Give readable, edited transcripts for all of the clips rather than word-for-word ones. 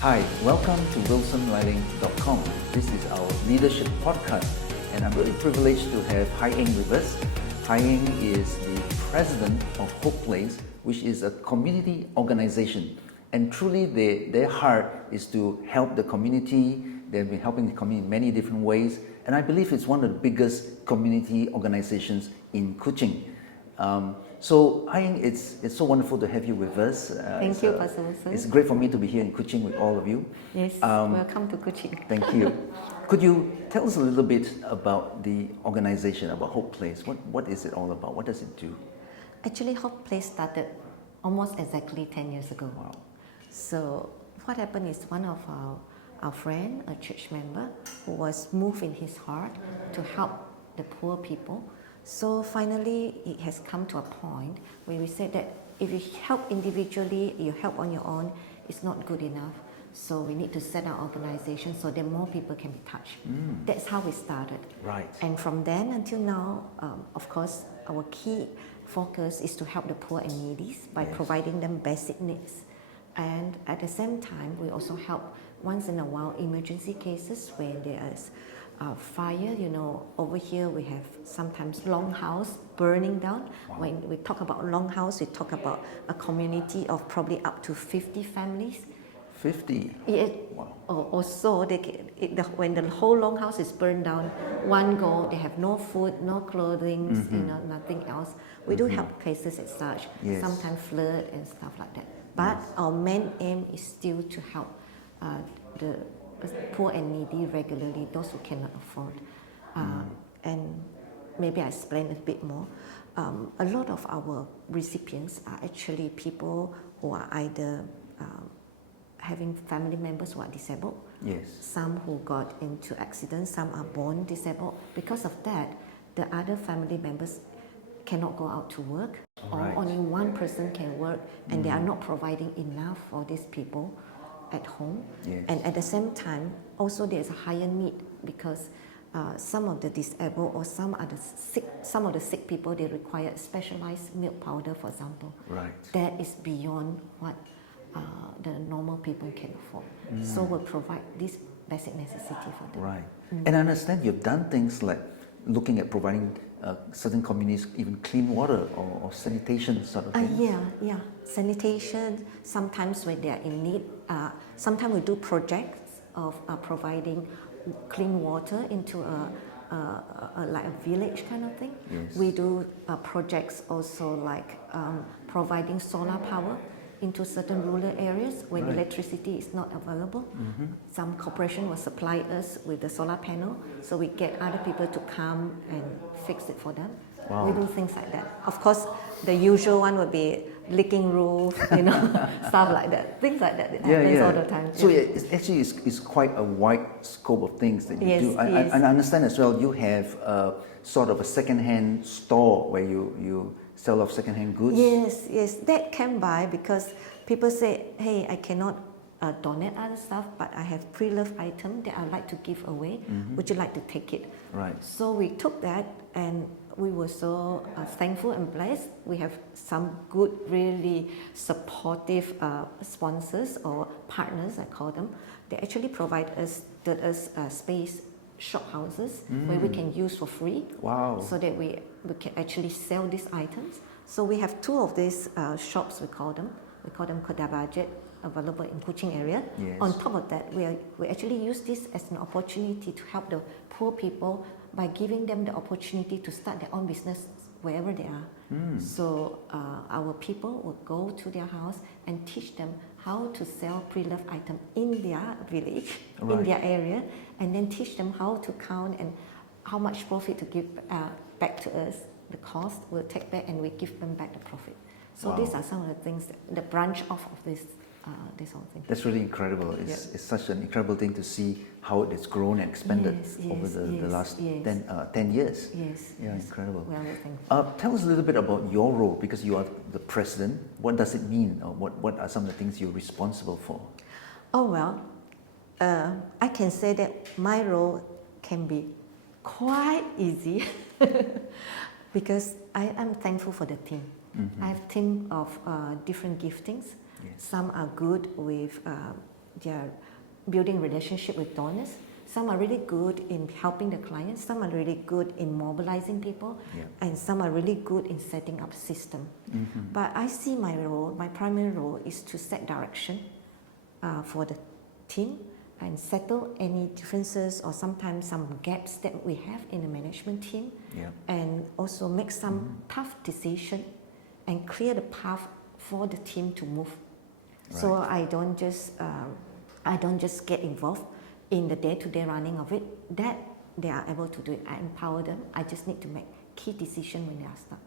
Hi, welcome to wilsonlighting.com. This is our leadership podcast, and I'm really privileged to have Hai Eng with us. Hai Eng is the president of Hope Place, which is a community organization. And truly, their heart is to help the community. They've been helping the community in many different ways, and I believe it's one of the biggest community organizations in Kuching. So, Hai Eng, it's so wonderful to have you with us. Thank you, Pastor Wilson. It's great for me to be here in Kuching with all of you. Yes, welcome to Kuching. Thank you. Could you tell us a little bit about the organization, about Hope Place? What is it all about? What does it do? Actually, Hope Place started almost exactly 10 years ago. Wow. So what happened is one of our friend, a church member, who was moved in his heart to help the poor people. So finally, it has come to a point where we said that if you help individually, you help on your own, it's not good enough. So we need to set our organization so that more people can be touched. That's how we started. Right. And from then until now, of course, our key focus is to help the poor and needy by providing them basic needs. And at the same time, we also help once in a while emergency cases where there is fire. You know, over here we have sometimes longhouse burning down. Wow. When we talk about longhouse, we talk about a community of probably up to 50 families. 50? Wow. Or so, when the whole longhouse is burned down, one go, they have no food, no clothing, nothing else. We do help cases as such, sometimes flood and stuff like that. But our main aim is still to help the poor and needy regularly, those who cannot afford. And maybe I explain a bit more. A lot of our recipients are actually people who are either having family members who are disabled, some who got into accidents, some are born disabled. Because of that, the other family members cannot go out to work, or only one person can work, and they are not providing enough for these people at home. And at the same time, also there's a higher need because some of the disabled or some of the sick people, they require specialized milk powder, for example. That is beyond what the normal people can afford. So we'll provide this basic necessity for them. And I understand you've done things like looking at providing certain communities even clean water or sanitation sort of things. Sanitation, sometimes when they are in need. Sometimes we do projects of providing clean water into like a village kind of thing. We do projects also like providing solar power into certain rural areas when electricity is not available. Some corporation will supply us with the solar panel, so we get other people to come and fix it for them. We do things like that. Of course, the usual one would be leaking roof, stuff like that. Things like that happens all the time. So it's quite a wide scope of things that you do. And I understand as well, you have sort of a second-hand store where you sell off second-hand goods? Yes, that came by because people say, hey, I cannot donate other stuff, but I have pre-loved items that I like to give away. Would you like to take it? So we took that, and we were so thankful and blessed. We have some good, really supportive sponsors or partners, I call them. They actually provide us space, shop houses where we can use for free, so that we can actually sell these items. So we have two of these shops, we call them Koda Budget, available in Kuching area. On top of that, we actually use this as an opportunity to help the poor people by giving them the opportunity to start their own business wherever they are. So our people will go to their house and teach them how to sell pre-loved items in their village, in their area, and then teach them how to count and how much profit to give back to us. The cost we'll take back, and we give them back the profit. So these are some of the things, the branch off of this whole thing. That's really incredible. It's such an incredible thing to see how it has grown and expanded over the last 10 years. Incredible. Well, tell us a little bit about your role, because you are the president. What does it mean? Or what are some of the things you're responsible for? I can say that my role can be quite easy because I am thankful for the team. I have a team of different giftings. Some are good with they are building relationship with donors. Some are really good in helping the clients. Some are really good in mobilizing people, and some are really good in setting up system. But I see my role, my primary role, is to set direction for the team and settle any differences or sometimes some gaps that we have in the management team, and also make some tough decision and clear the path for the team to move. Right. So I don't just get involved in the day-to-day running of it. That they are able to do it. I empower them. I just need to make key decisions when they are stuck.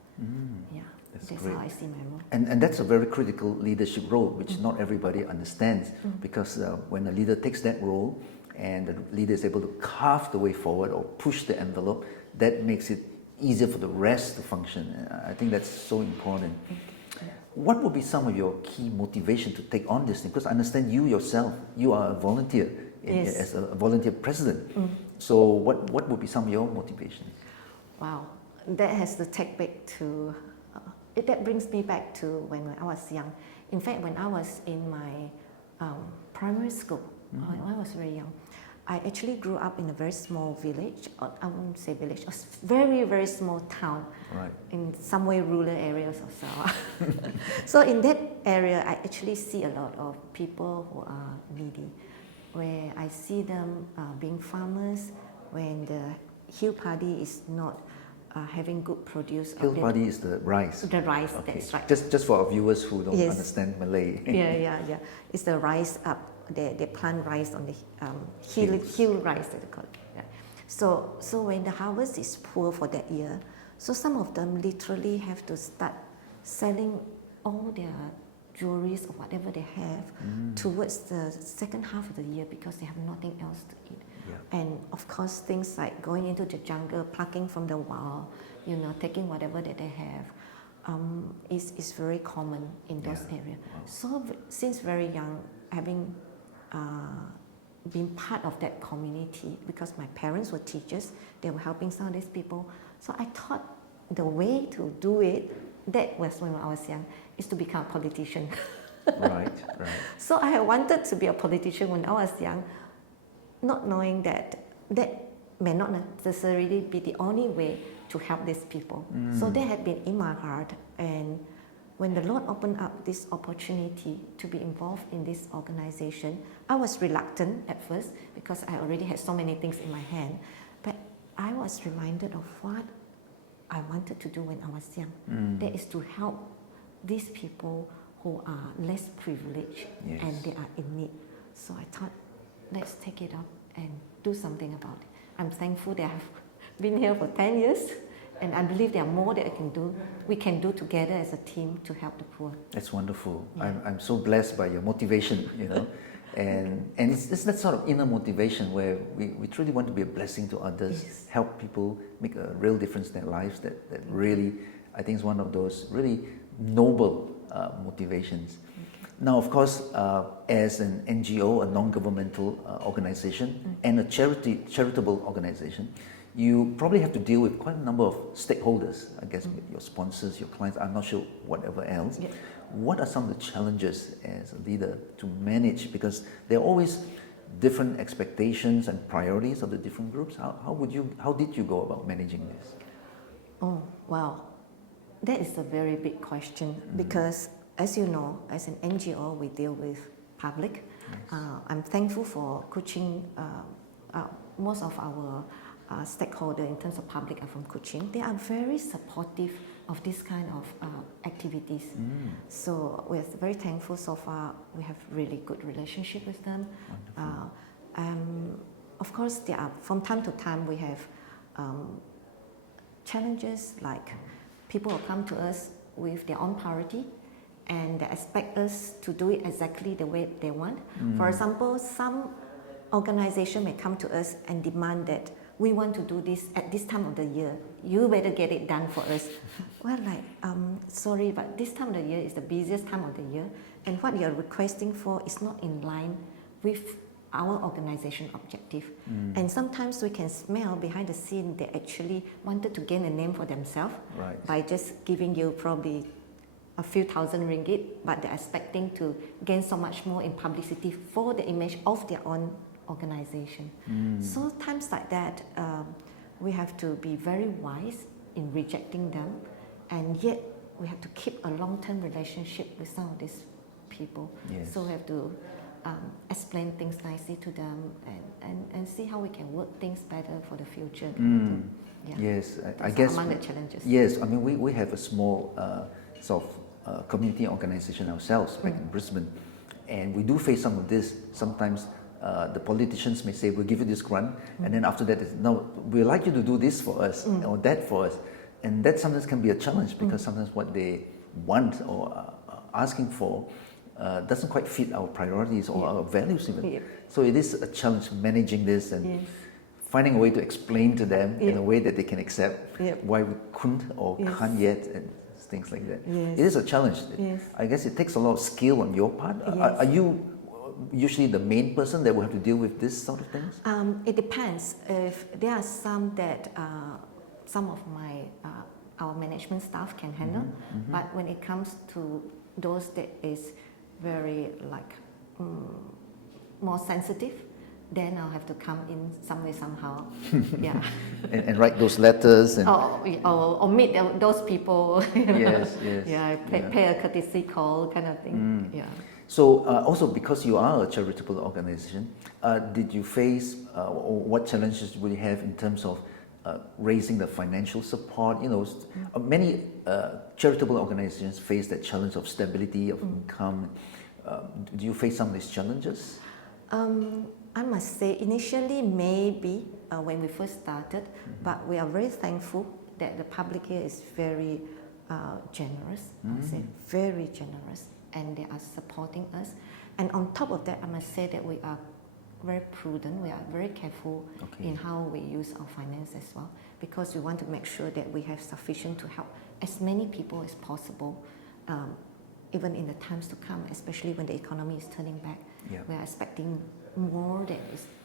That's how I see my role. And that's a very critical leadership role, which not everybody understands, because when a leader takes that role and the leader is able to carve the way forward or push the envelope, that makes it easier for the rest to function. I think that's so important. What would be some of your key motivation to take on this thing? Because I understand you yourself, you are a volunteer, as a volunteer president. So what would be some of your motivations? Wow, that has to take back to, that brings me back to when I was young. In fact, when I was in my primary school, when I was very young, I actually grew up in a very small village, I won't say village, a very, very small town, in some way rural areas of Sarawak. So in that area, I actually see a lot of people who are needy, where I see them being farmers when the hill paddy is not having good produce. Hill paddy is the rice. The rice, that's right. Just for our viewers who don't understand Malay. Yeah. It's the rice up. They plant rice on the hill rice, that they call it. Yeah. So when the harvest is poor for that year, so some of them literally have to start selling all their jewelries or whatever they have towards the second half of the year because they have nothing else to eat. And of course, things like going into the jungle, plucking from the wild, taking whatever that they have, is very common in those areas. So since very young, having been part of that community, because my parents were teachers, they were helping some of these people. So I thought the way to do it, that was when I was young, is to become a politician. Right. So I wanted to be a politician when I was young, not knowing that may not necessarily be the only way to help these people. So that had been in my heart, and when the Lord opened up this opportunity to be involved in this organization, I was reluctant at first because I already had so many things in my hand, but I was reminded of what I wanted to do when I was young. That is to help these people who are less privileged and they are in need. So I thought, let's take it up and do something about it. I'm thankful that I've been here for 10 years, and I believe there are more that we can do together as a team to help the poor. That's wonderful. I'm so blessed by your motivation, and it's that sort of inner motivation where we truly want to be a blessing to others, help people, make a real difference in their lives. That really, I think, is one of those really noble motivations. Now, of course, as an NGO, a non-governmental organization, and a charitable organization, you probably have to deal with quite a number of stakeholders, I guess, your sponsors, your clients, I'm not sure whatever else. What are some of the challenges as a leader to manage? Because there are always different expectations and priorities of the different groups. How did you go about managing this? Oh, wow. That is a very big question because, as you know, as an NGO, we deal with public. I'm thankful for Kuching. Most of our stakeholders in terms of public are from Kuching. They are very supportive of this kind of activities. So we're very thankful so far. We have really good relationship with them. Of course, there are, from time to time, we have challenges like people will come to us with their own priority and they expect us to do it exactly the way they want. For example, some organization may come to us and demand that we want to do this at this time of the year. You better get it done for us. Well, sorry, but this time of the year is the busiest time of the year, and what you're requesting for is not in line with our organization objective. And sometimes we can smell behind the scene they actually wanted to gain a name for themselves by just giving you probably a few thousand ringgit, but they're expecting to gain so much more in publicity for the image of their own organization. So times like that, we have to be very wise in rejecting them, and yet we have to keep a long-term relationship with some of these people. Yes. So we have to explain things nicely to them and see how we can work things better for the future. Yeah. Yes, I Those guess. are among the challenges. Yes, I mean we have a small sort of community organization ourselves back in Brisbane, and we do face some of this. Sometimes the politicians may say, "We'll give you this grant," and then after that, it's, "No, we'd like you to do this for us or that for us," and that sometimes can be a challenge because sometimes what they want or asking for doesn't quite fit our priorities or our values even. So it is a challenge managing this and finding a way to explain to them in a way that they can accept why we couldn't or can't yet and things like that. It is a challenge. I guess it takes a lot of skill on your part. Are you usually the main person that will have to deal with this sort of things? It depends. If there are some that some of my our management staff can handle, but when it comes to those that is very like more sensitive, then I'll have to come in some way somehow. and write those letters and or meet those people. Yes. Pay a courtesy call kind of thing. So also because you are a charitable organization, did you face or what challenges will you have in terms of raising the financial support? You know, many charitable organizations face that challenge of stability of income. Do you face some of these challenges? I must say, initially maybe when we first started, but we are very thankful that the public here is very generous. I would say very generous, and they are supporting us. And on top of that, I must say that we are very prudent. We are very careful in how we use our finance as well, because we want to make sure that we have sufficient to help as many people as possible, even in the times to come, especially when the economy is turning back. We are expecting more that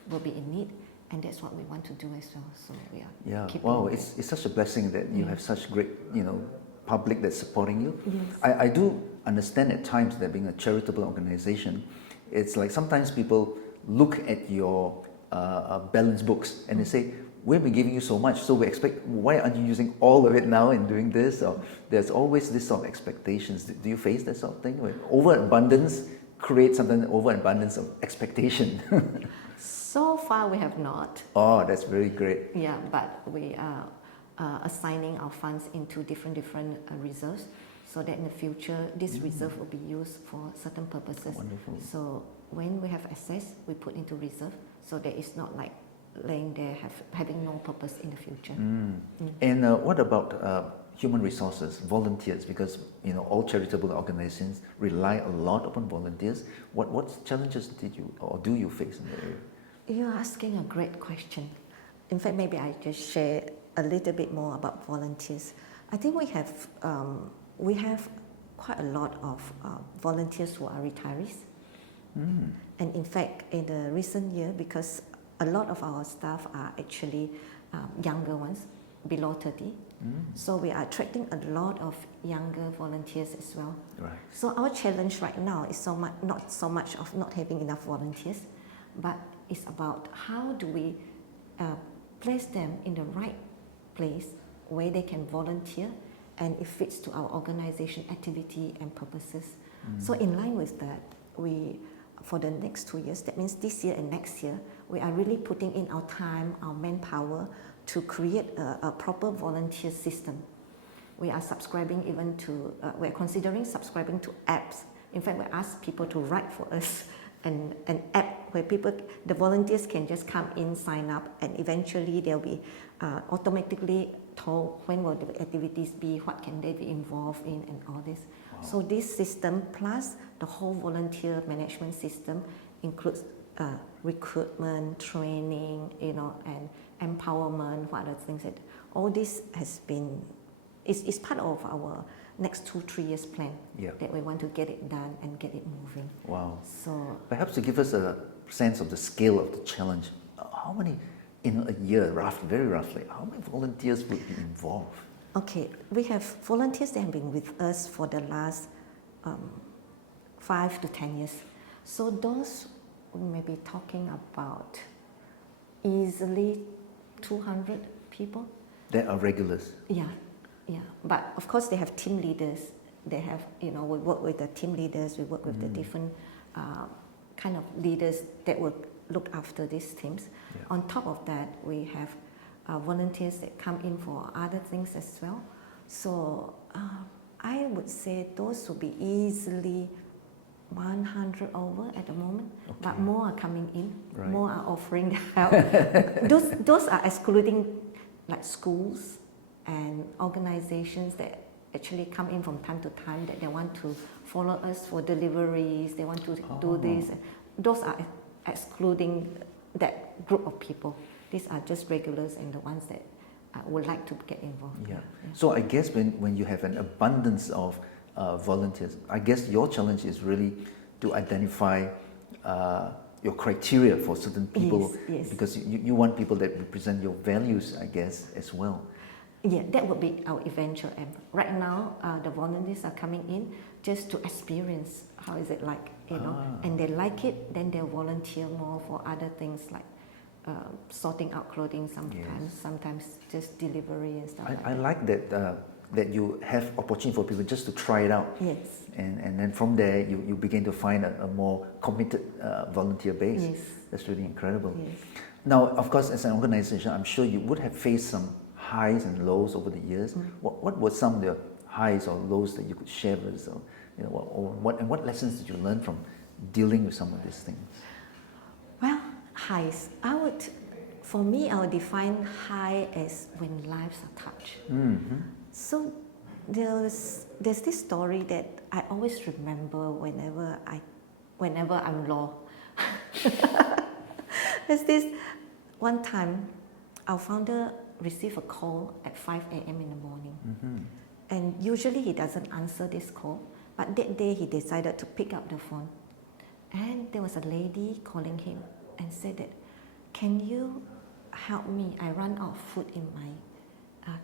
will be in need, and that's what we want to do as well. So we are keeping wow, it's such a blessing that you have such great, public that's supporting you. I do understand at times that being a charitable organization, it's like sometimes people look at your balance books and they say, we've been giving you so much, so we expect, why aren't you using all of it now in doing this? Or there's always this sort of expectations. Do you face that sort of thing? Where overabundance creates something, overabundance of expectation? So far we have not. Oh, that's very great. Yeah, but we are assigning our funds into different reserves, so that in the future this reserve will be used for certain purposes. Wonderful. So when we have access, we put into reserve, so that it's not like laying there having no purpose in the future. And what about human resources, volunteers? Because all charitable organizations rely a lot upon volunteers. What challenges did you or do you face in that area? You're asking a great question. In fact, maybe I just share a little bit more about volunteers. I think we have quite a lot of volunteers who are retirees. And in fact, in the recent year, because a lot of our staff are actually younger ones, below 30. So we are attracting a lot of younger volunteers as well. Right. So our challenge right now is not so much of not having enough volunteers, but it's about how do we place them in the right place where they can volunteer and it fits to our organization activity and purposes. So in line with that, for the next 2 years, that means this year and next year, we are really putting in our time, our manpower to create a proper volunteer system. We are subscribing even to, we're considering subscribing to apps. In fact, we ask people to write for us an app where the volunteers can just come in, sign up, and eventually they'll be automatically told when will the activities be, what can they be involved in, and all this. So this system plus the whole volunteer management system includes recruitment, training, and empowerment, what other things that all this has been is part of our next 2-3 years plan that we want to get it done and get it moving. Wow. So perhaps to give us a sense of the scale of the challenge, how many in a year, very roughly, how many volunteers would be involved? Okay, we have volunteers that have been with us for the last 5 to 10 years. So those we may be talking about easily 200 people. They are regulars. Yeah, yeah. But of course, they have team leaders. They have, we work with the team leaders. We work with the different kind of leaders that will look after these teams. Yeah. On top of that, we have volunteers that come in for other things as well. So I would say those will be easily 100 over at the moment, but more are coming in, more are offering help. those are excluding like schools and organizations that actually come in from time to time that they want to follow us for deliveries, they want to do this. Those are excluding that group of people. These are just regulars and the ones that would like to get involved. Yeah. So I guess when you have an abundance of volunteers, I guess your challenge is really to identify your criteria for certain people, yes. because you want people that represent your values, I guess, as well. Yeah, that would be our eventual aim. Right now, the volunteers are coming in just to experience how is it like, and they like it, then they'll volunteer more for other things like sorting out clothing sometimes just delivery and stuff. I like that that you have opportunity for people just to try it out. Yes. And then from there you begin to find a more committed volunteer base. Yes. That's really incredible. Yes. Now, of course, as an organization, I'm sure you would have faced some highs and lows over the years. What were some of the highs or lows that you could share with us? What lessons did you learn from dealing with some of these things? Well, highs. For me, I would define high as when lives are touched. Mm-hmm. So there's this story that I always remember whenever I'm low. There's this one time our founder received a call at 5 a.m. in the morning. Mm-hmm. And usually he doesn't answer this call, but that day he decided to pick up the phone. And there was a lady calling him and said that, "Can you help me? I run out of food in my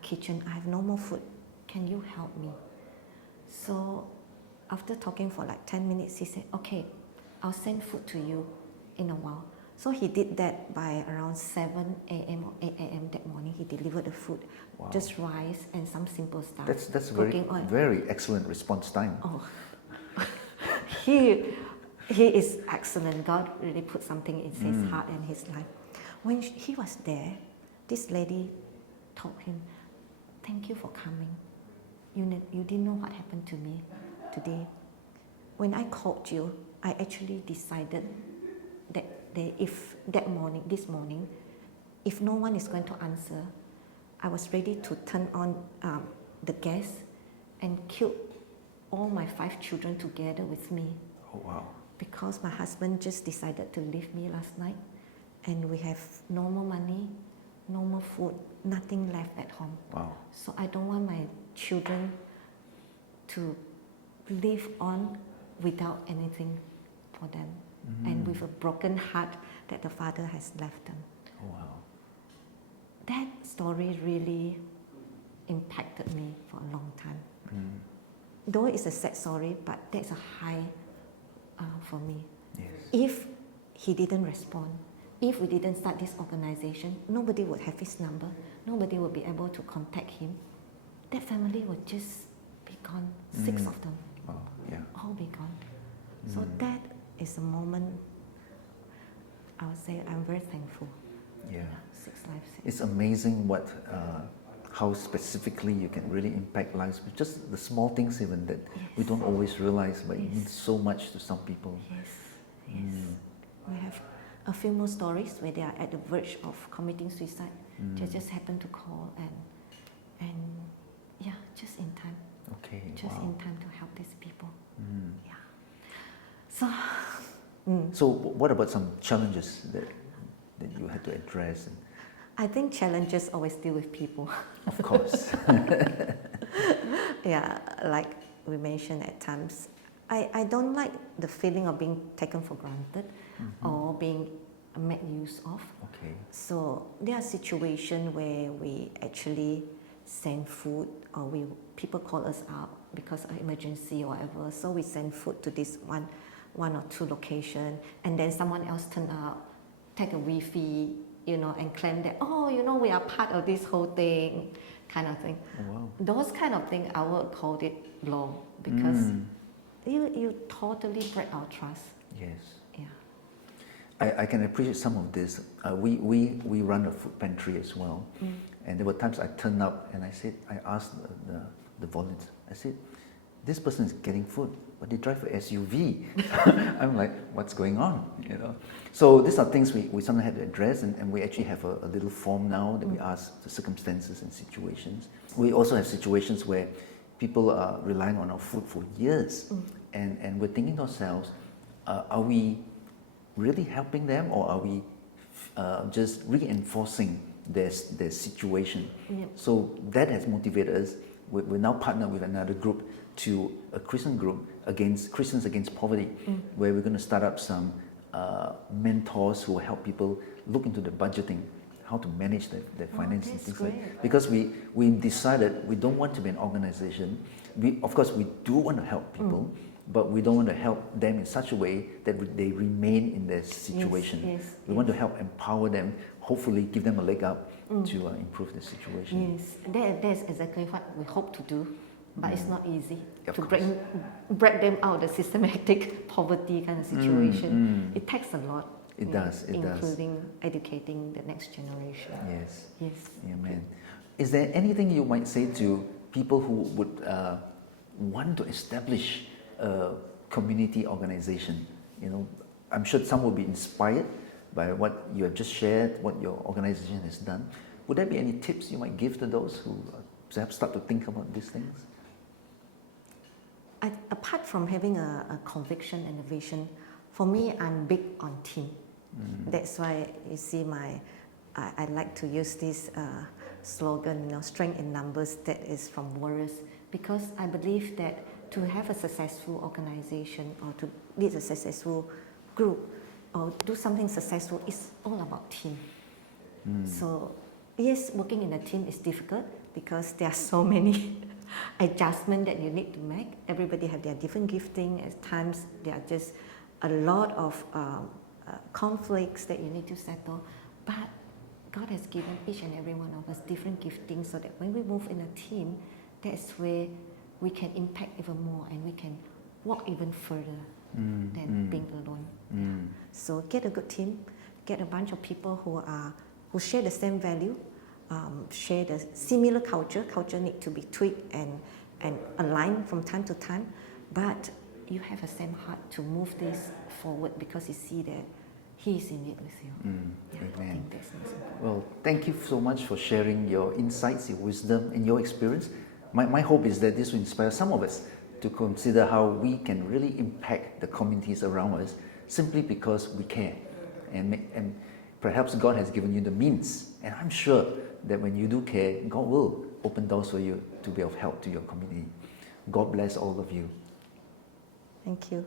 kitchen. I have no more food. Can you help me?" So after talking for like 10 minutes, he said, "Okay, I'll send food to you in a while." So he did that by around 7 a.m. or 8 a.m. that morning. He delivered the food, just rice and some simple stuff. That's oil. very excellent response time. Oh, he is excellent. God really put something in his heart and his life. When he was there, this lady told him, "Thank you for coming. You didn't know what happened to me today. When I called you, I actually decided that this morning, if no one is going to answer, I was ready to turn on the gas and kill all my 5 children together with me." Oh, wow. Because my husband just decided to leave me last night, and we have no more money, no more food, nothing left at home. Wow. So I don't want my children to live on without anything for them, and with a broken heart that the father has left them. Oh, wow. That story really impacted me for a long time. Though it's a sad story, but that's a high for me. Yes. If he didn't respond, if we didn't start this organization, nobody would have his number, nobody would be able to contact him. That family would just be gone, 6 of them, all be gone. So that is a moment I would say I'm very thankful. Yeah. 6 lives. It's amazing how specifically you can really impact lives with just the small things even that we don't always realize, but it means so much to some people. Yes. We have a few more stories where they are at the verge of committing suicide. They just happen to call and just in time. Okay. Just in time to help these people. Yeah. So what about some challenges that you had to address? I think challenges always deal with people. Of course. Yeah, like we mentioned at times, I don't like the feeling of being taken for granted or being made use of. Okay. So there are situations where we actually send food, or people call us up because of emergency or whatever. So we send food to this one or two location, and then someone else turn up, take a Wi-Fi, and claim that, we are part of this whole thing, kind of thing. Oh, wow. Those kind of things, I would call it low, because you totally break our trust. Yes. Yeah. I can appreciate some of this. We run a food pantry as well, and there were times I turned up and I asked the volunteers, I said, this person is getting food, but they drive an SUV. I'm like, what's going on? So these are things we sometimes had to address, and we actually have a little form now that we ask the circumstances and situations. We also have situations where people are relying on our food for years, and we're thinking to ourselves, are we really helping them, or are we just reinforcing their situation? Yep. So that has motivated us. We're now partnered with another group, to a Christian group against Christians Against Poverty, where we're going to start up some mentors who will help people look into the budgeting, how to manage their finances, things like. Because we decided we don't want to be an organization. Of course, we do want to help people, but we don't want to help them in such a way that they remain in their situation. We want to help empower them, hopefully give them a leg up to improve the situation. Yes, that's exactly what we hope to do, but it's not easy Of to course. break them out of the systematic poverty kind of situation. It takes a lot. It does. Including educating the next generation. Yes. Yes. Amen. Is there anything you might say to people who would want to establish a community organization? I'm sure some will be inspired by what you have just shared, what your organization has done. Would there be any tips you might give to those who perhaps start to think about these things? Apart from having a conviction and a vision, for me, I'm big on team. That's why you see I like to use this slogan, strength in numbers, that is from Warriors, because I believe that to have a successful organization, or to lead a successful group, or do something successful, is all about team. So yes, working in a team is difficult because there are so many adjustments that you need to make. Everybody have their different gifting. At times there are just a lot of conflicts that you need to settle. But God has given each and every one of us different giftings, so that when we move in a team, that's where we can impact even more, and we can walk even further than being alone. So get a good team, get a bunch of people who share the same value, share the similar culture. Culture need to be tweaked and aligned from time to time, but you have the same heart to move this forward, because you see that He is in it with you. I think that's most important. Well, thank you so much for sharing your insights, your wisdom, and your experience. My hope is that this will inspire some of us to consider how we can really impact the communities around us, simply because we care. And perhaps God has given you the means. And I'm sure that when you do care, God will open doors for you to be of help to your community. God bless all of you. Thank you.